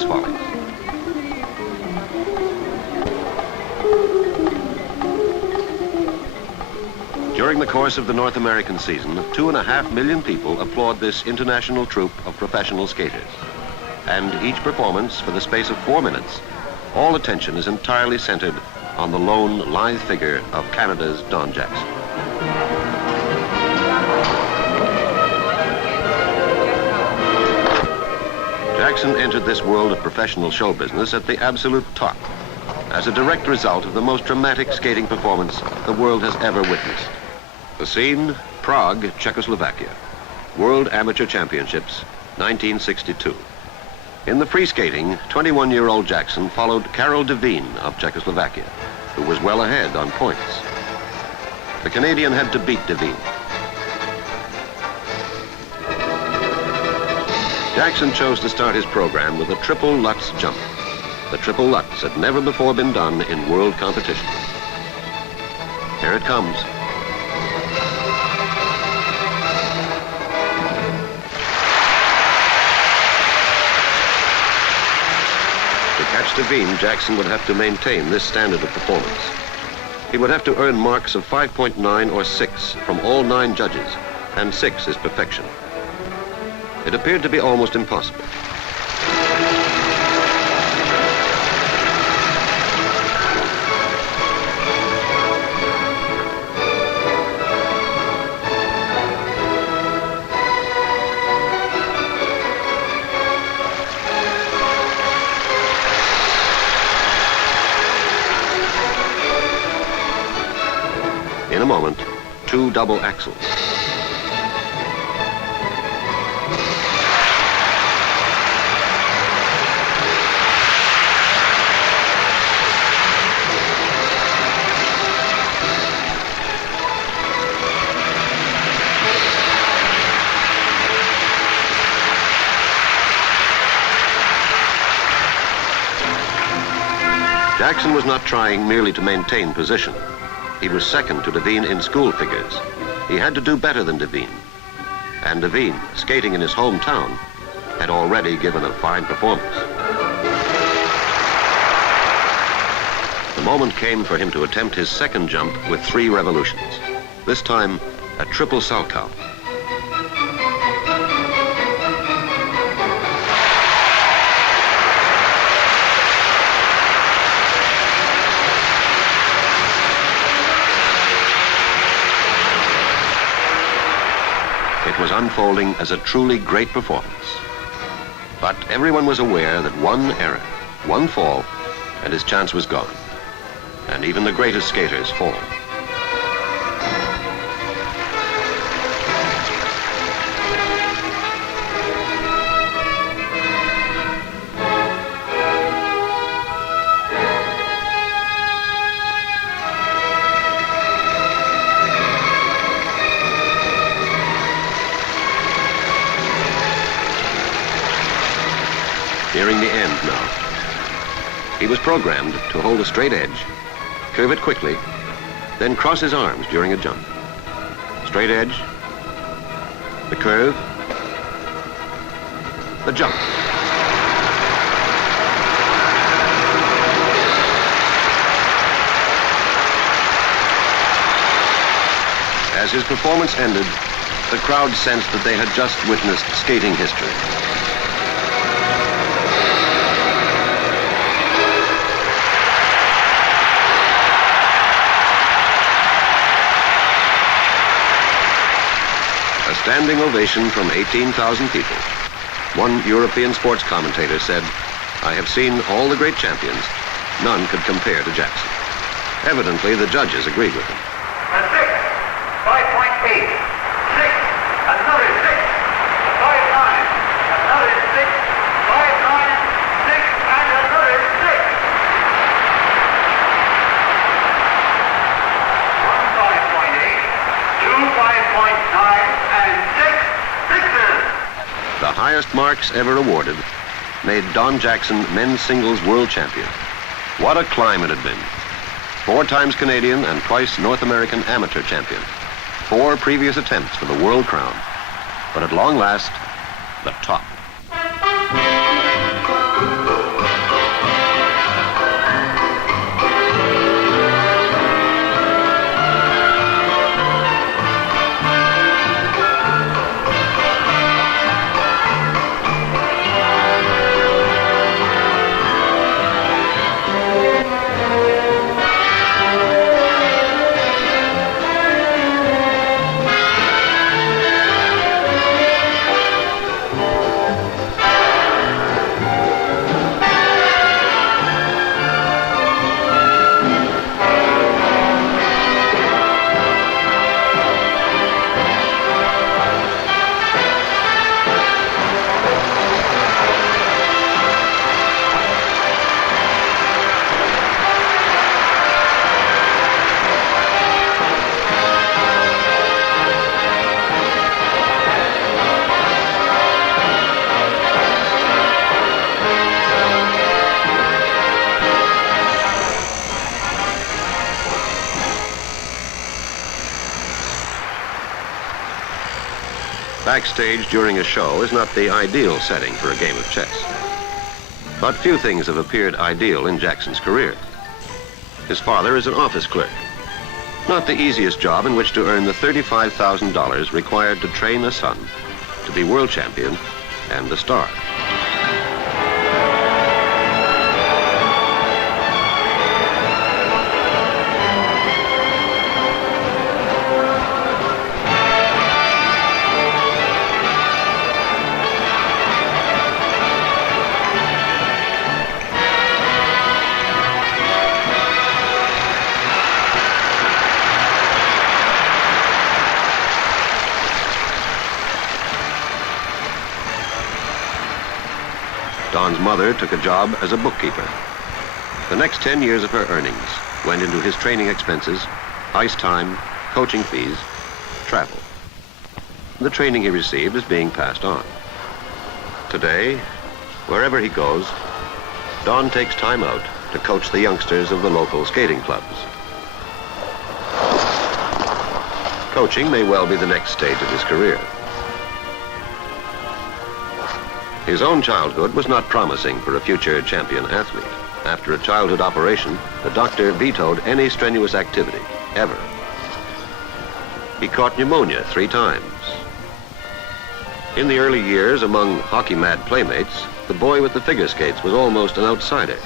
race follies. During the course of the North American season, 2.5 million people applaud this international troupe of professional skaters. And each performance, for the space of 4 minutes, all attention is entirely centered on the lone, lithe figure of Canada's Don Jackson. Jackson entered this world of professional show business at the absolute top, as a direct result of the most dramatic skating performance the world has ever witnessed. The scene, Prague, Czechoslovakia. World Amateur Championships, 1962. In the free skating, 21-year-old Jackson followed Karel Devine of Czechoslovakia, who was well ahead on points. The Canadian had to beat Devine. Jackson chose to start his program with a triple Lutz jump. The triple Lutz had never before been done in world competition. Here it comes. To catch Devine, Jackson would have to maintain this standard of performance. He would have to earn marks of 5.9 or 6 from all 9 judges, and 6 is perfection. It appeared to be almost impossible. In a moment, 2 double axels. Jackson was not trying merely to maintain position. He was second to Devine in school figures. He had to do better than Devine. And Devine, skating in his hometown, had already given a fine performance. The moment came for him to attempt his second jump with 3 revolutions. This time, a triple salchow. It was unfolding as a truly great performance. But everyone was aware that one error, one fall, and his chance was gone. And even the greatest skaters fall. Nearing the end now. He was programmed to hold a straight edge, curve it quickly, then cross his arms during a jump. Straight edge, the curve, the jump. As his performance ended, the crowd sensed that they had just witnessed skating history. A standing ovation from 18,000 people. One European sports commentator said, "I have seen all the great champions. None could compare to Jackson." Evidently, the judges agreed with him. A 6, 5.8, 6, another 6, 5.9, another 6, 5.9, 6, and another 6. 1 5.8, 2 5.9, and 6 sixes. The highest marks ever awarded made Don Jackson men's singles world champion. What a climb it had been. 4 times Canadian and twice North American amateur champion. 4 previous attempts for the world crown. But at long last, the top. Backstage during a show is not the ideal setting for a game of chess. But few things have appeared ideal in Jackson's career. His father is an office clerk. Not the easiest job in which to earn the $35,000 required to train a son to be world champion and a star. Don's mother took a job as a bookkeeper. The next 10 years of her earnings went into his training expenses, ice time, coaching fees, travel. The training he received is being passed on. Today, wherever he goes, Don takes time out to coach the youngsters of the local skating clubs. Coaching may well be the next stage of his career. His own childhood was not promising for a future champion athlete. After a childhood operation, the doctor vetoed any strenuous activity, ever. He caught pneumonia 3 times. In the early years, among hockey-mad playmates, the boy with the figure skates was almost an outsider.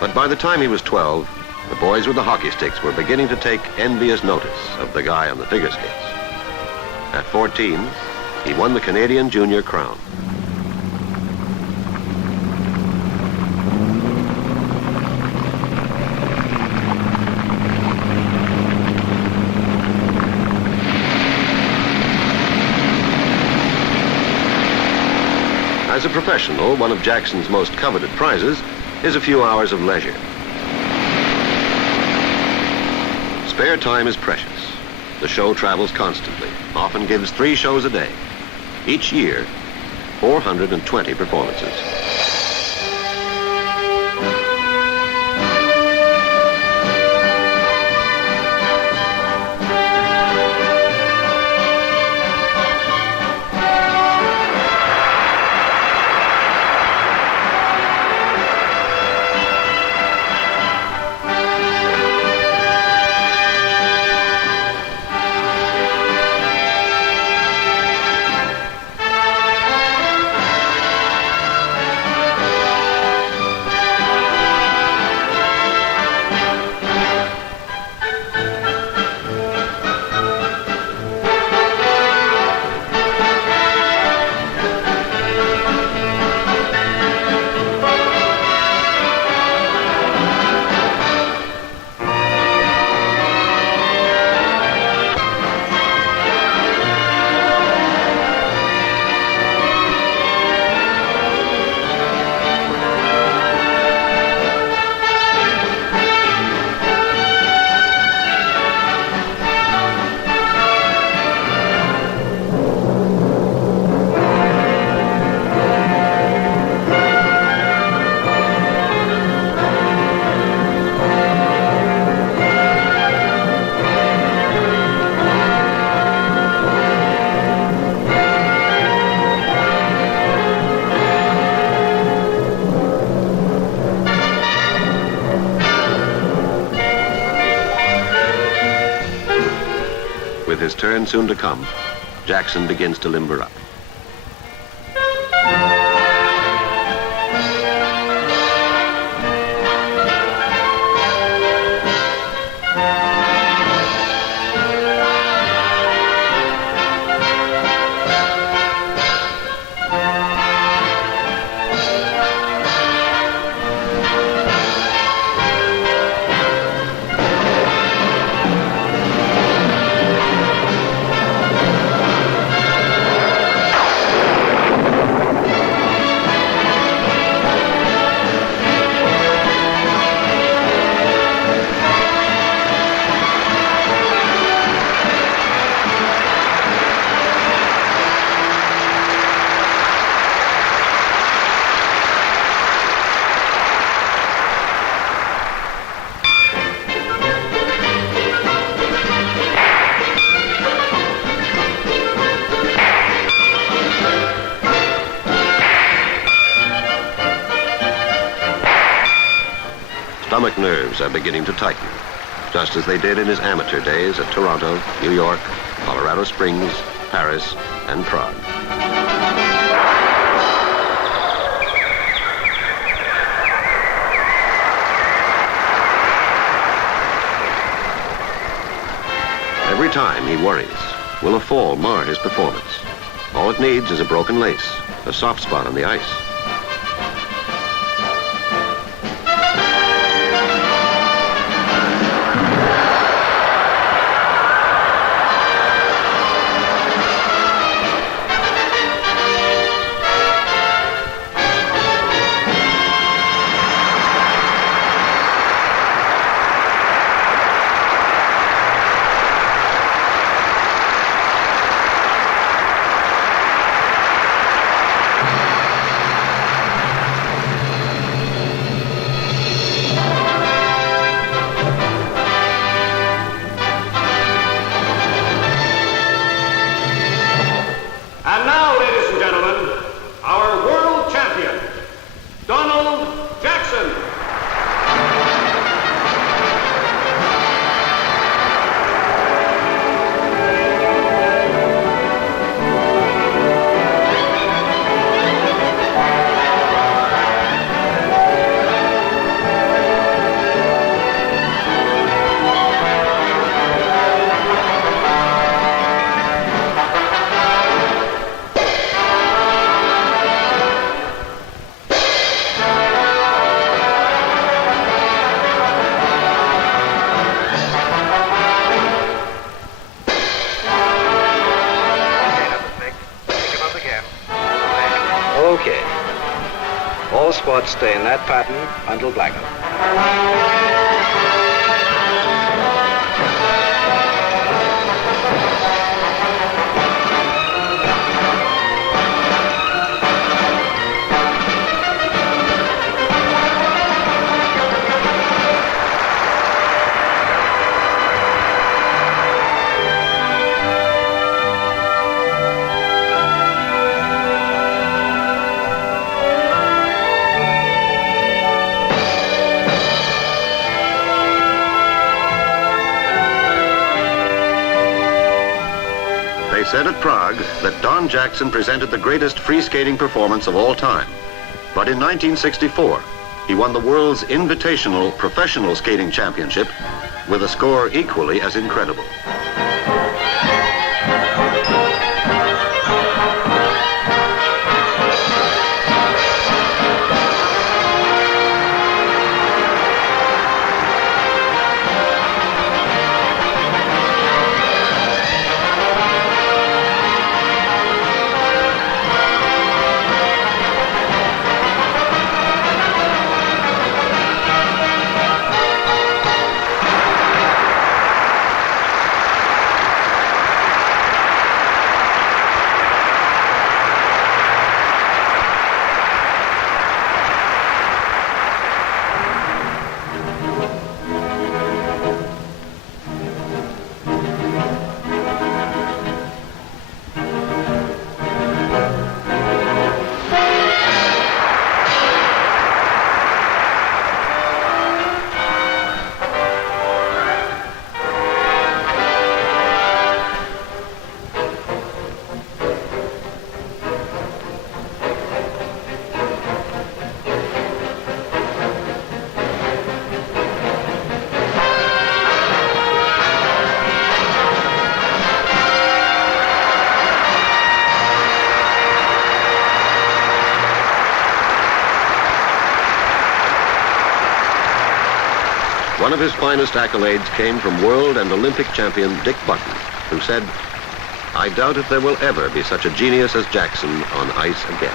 But by the time he was 12, the boys with the hockey sticks were beginning to take envious notice of the guy on the figure skates. At 14, he won the Canadian Junior Crown. As a professional, one of Jackson's most coveted prizes is a few hours of leisure. Spare time is precious. The show travels constantly, often gives 3 shows a day. Each year, 420 performances. With his turn soon to come, Jackson begins to limber up. stomach nerves are beginning to tighten, just as they did in his amateur days at Toronto, New York, Colorado Springs, Paris, and Prague. Every time he worries, will a fall mar his performance? All it needs is a broken lace, a soft spot on the ice. And now, ladies and gentlemen, our world champion, Donald Jackson. Okay. All spots stay in that pattern until blackout. They said at Prague that Don Jackson presented the greatest free skating performance of all time. But in 1964, he won the world's invitational professional skating championship with a score equally as incredible. One of his finest accolades came from world and Olympic champion Dick Button, who said, "I doubt if there will ever be such a genius as Jackson on ice again."